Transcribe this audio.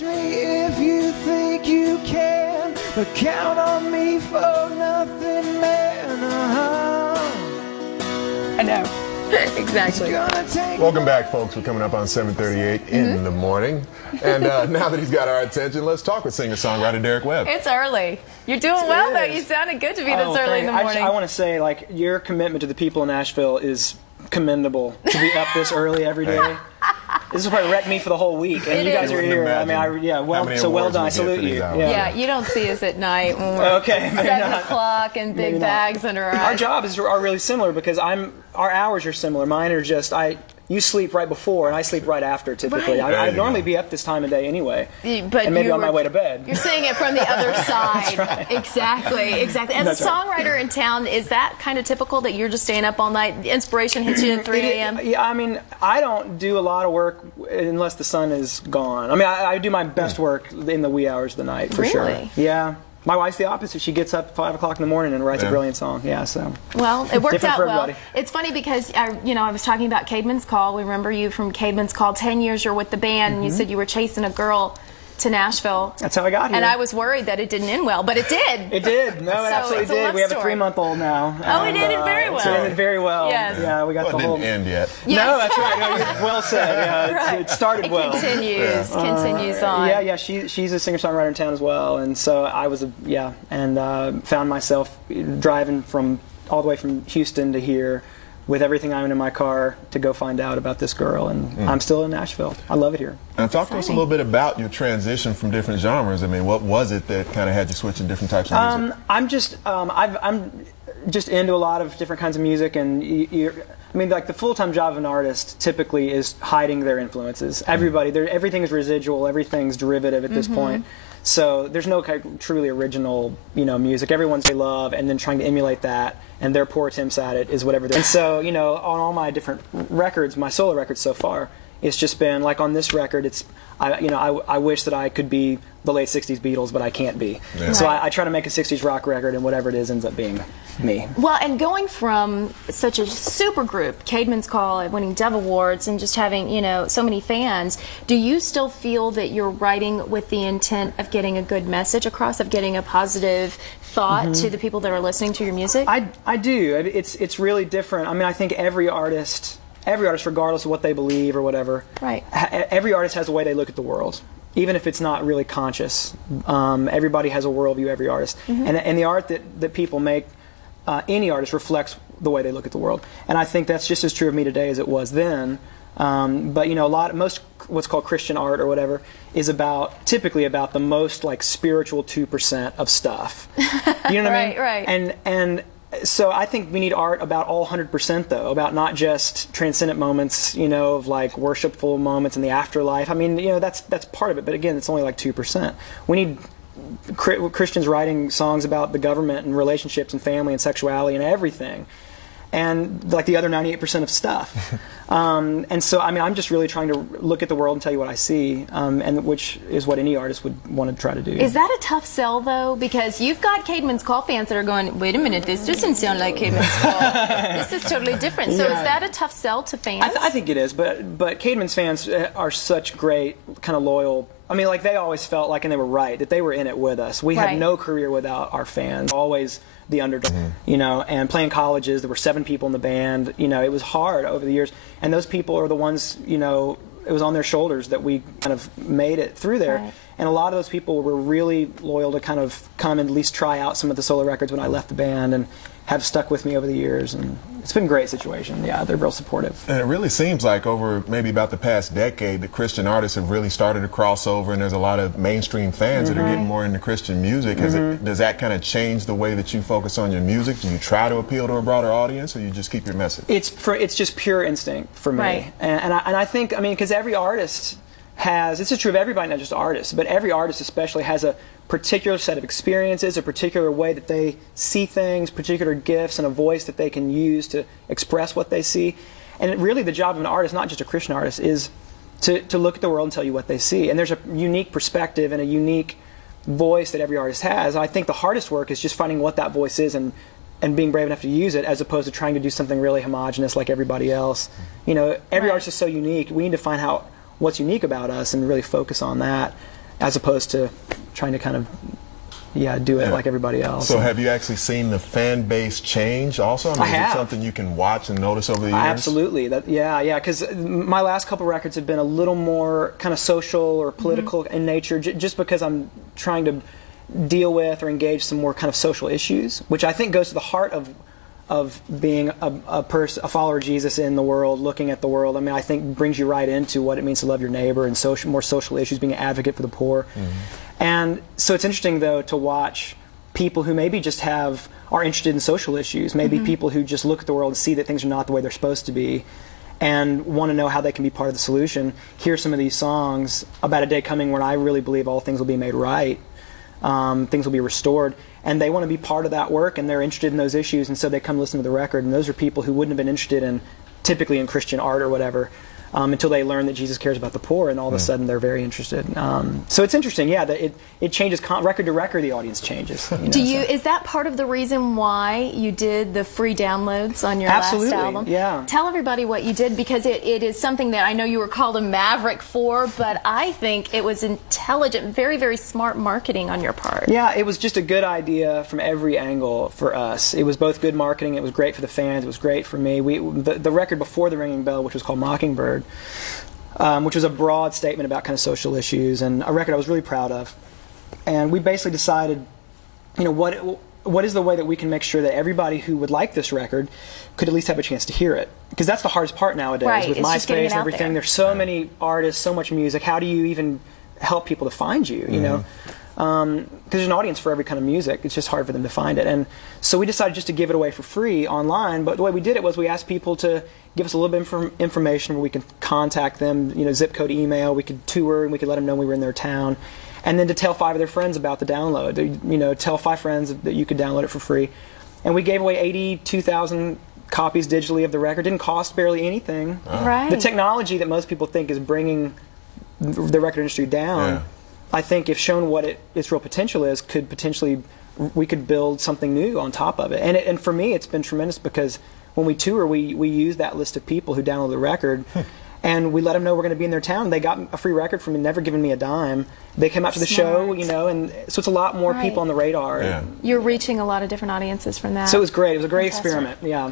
If you think you can, but count on me for nothing, man. I know. Exactly. Welcome back, folks. We're coming up on 7:38 in the morning. And now that he's got our attention, let's talk with singer-songwriter Derek Webb. It's early. You're doing well, though. You sounded good to be this early in the morning. I want to say, like, your commitment to the people in Nashville is commendable. To be up this early every day. This will probably wreck me for the whole week, and you guys are here. Imagine. I mean, well done. I salute you. Yeah, you don't see us at night when we're 7 o'clock and big bags under our eyes. Our jobs are really similar because our hours are similar. Mine are just you sleep right before and I sleep right after typically. Right. I'd normally be up this time of day anyway, but and maybe on my way to bed. You're seeing it from the other side. That's right. Exactly. As a songwriter in town, is that kind of typical that you're just staying up all night? The inspiration hits you at 3 a.m.? Yeah, I mean, I don't do a lot of work unless the sun is gone. I mean, I do my best work in the wee hours of the night, for sure. Yeah. My wife's the opposite. She gets up at 5 o'clock in the morning and writes a brilliant song. Yeah, so. Well, it worked out well. Everybody. It's funny because, I was talking about Caedmon's Call. We remember you from Caedmon's Call. 10 years you're with the band, and you said you were chasing a girl to Nashville. That's how I got here. And I was worried that it didn't end well, but it did. It did. No, it absolutely did. We have a 3-month-old now. Oh, it ended very well. So it ended very well. Yes. Yeah, we got the whole. It didn't end yet. Yes. No, that's right. No, well said. Yeah, Right. it started well. It continues on. Yeah, she's a singer-songwriter in town as well, and so I was found myself driving all the way from Houston to here with everything I own in my car to go find out about this girl, and I'm still in Nashville. I love it here. And talk to us a little bit about your transition from different genres. I mean, what was it that kind of had you switching different types of music? I'm just into a lot of different kinds of music, and I mean, like, the full-time job of an artist typically is hiding their influences. Everything is residual, everything's derivative at this point. So there's no kind of truly original, music. Everyone's they love, and then trying to emulate that, and their poor attempts at it is whatever. And so, on all my different records, my solo records so far, it's just been like on this record. I wish that I could be the late '60s Beatles, but I can't be. Yeah. So I try to make a '60s rock record, and whatever it is ends up being me. Well, and going from such a super group, Caedmon's Call, winning Dove Awards, and just having so many fans, do you still feel that you're writing with the intent of getting a good message across, of getting a positive thought to the people that are listening to your music? I do. It's really different. I mean, I think every artist, regardless of what they believe or whatever, right? Every artist has a way they look at the world, even if it's not really conscious. Everybody has a worldview, every artist. And the art that people make, any artist reflects the way they look at the world. And I think that's just as true of me today as it was then. But most what's called Christian art or whatever is typically about the most like spiritual 2% of stuff. You know what I mean? Right. And so I think we need art about all 100% though, about not just transcendent moments, of like worshipful moments in the afterlife. I mean, that's part of it, but again, it's only like 2%. We need Christians writing songs about the government and relationships and family and sexuality and everything, and like the other 98% of stuff. And so, I mean, I'm just really trying to look at the world and tell you what I see, and which is what any artist would want to try to do. Is that a tough sell, though? Because you've got Caedmon's Call fans that are going, wait a minute, this doesn't sound like Caedmon's Call. This is totally different. So is that a tough sell to fans? I think it is, but Caedmon's fans are such great, kind of loyal. I mean, like, they always felt like, and they were right, that they were in it with us. We had no career without our fans. Always the underdog, and playing colleges. There were 7 people in the band. It was hard over the years. And those people are the ones, it was on their shoulders that we kind of made it through there. Right. And a lot of those people were really loyal to kind of come and at least try out some of the solo records when I left the band, and have stuck with me over the years. And it's been a great situation. Yeah, they're real supportive. And it really seems like over maybe about the past decade, the Christian artists have really started to cross over, and there's a lot of mainstream fans that are getting more into Christian music. Does that kind of change the way that you focus on your music? Do you try to appeal to a broader audience, or you just keep your message? It's just pure instinct for me. Right. And I think, I mean, because every artist has, this is true of everybody, not just artists, but every artist especially has a particular set of experiences, a particular way that they see things, particular gifts, and a voice that they can use to express what they see. And really the job of an artist, not just a Christian artist, is to look at the world and tell you what they see. And there's a unique perspective and a unique voice that every artist has. And I think the hardest work is just finding what that voice is and being brave enough to use it, as opposed to trying to do something really homogenous like everybody else. Every artist is so unique. We need to find out what's unique about us and really focus on that. as opposed to trying to kind of do it like everybody else. So have you actually seen the fan base change also? I mean, I have. Is it something you can watch and notice over the years? Absolutely. Because my last couple records have been a little more kind of social or political in nature, just because I'm trying to deal with or engage some more kind of social issues, which I think goes to the heart of being a follower of Jesus in the world, looking at the world. I mean, I think brings you right into what it means to love your neighbor and more social issues, being an advocate for the poor. And so it's interesting, though, to watch people who maybe just are interested in social issues, maybe people who just look at the world and see that things are not the way they're supposed to be and want to know how they can be part of the solution, hear some of these songs about a day coming when I really believe all things will be made right, things will be restored, and they want to be part of that work, and they're interested in those issues, and so they come listen to the record, and those are people who wouldn't have been interested typically in Christian art or whatever, until they learn that Jesus cares about the poor, and all of a sudden they're very interested. So it's interesting, that it changes record to record. The audience changes. Is that part of the reason why you did the free downloads on your last album? Yeah. Tell everybody what you did, because it is something that I know you were called a maverick for, but I think it was intelligent, very, very smart marketing on your part. Yeah, it was just a good idea from every angle for us. It was both good marketing, it was great for the fans, it was great for me. The record before The Ringing Bell, which was called Mockingbird, which was a broad statement about kind of social issues, and a record I was really proud of. And we basically decided, what is the way that we can make sure that everybody who would like this record could at least have a chance to hear it? Because that's the hardest part nowadays, right, with MySpace and everything. There's so many artists, so much music. How do you even help people to find you? You know, because there's an audience for every kind of music. It's just hard for them to find it. And so we decided just to give it away for free online. But the way we did it was we asked people to give us a little bit of information where we could contact them, zip code, email. We could tour, and we could let them know we were in their town. And then to tell 5 of their friends about the download. Tell 5 friends that you could download it for free. And we gave away 82,000 copies digitally of the record. Didn't cost barely anything. Right. The technology that most people think is bringing the record industry down, I think if shown what its real potential is, we could build something new on top of it. And for me, it's been tremendous, because when we tour, we use that list of people who download the record, and we let them know we're going to be in their town. They got a free record from me, never giving me a dime. They came out to the show, and so it's a lot more people on the radar. You're reaching a lot of different audiences from that. So it was great. It was a great experiment. Yeah.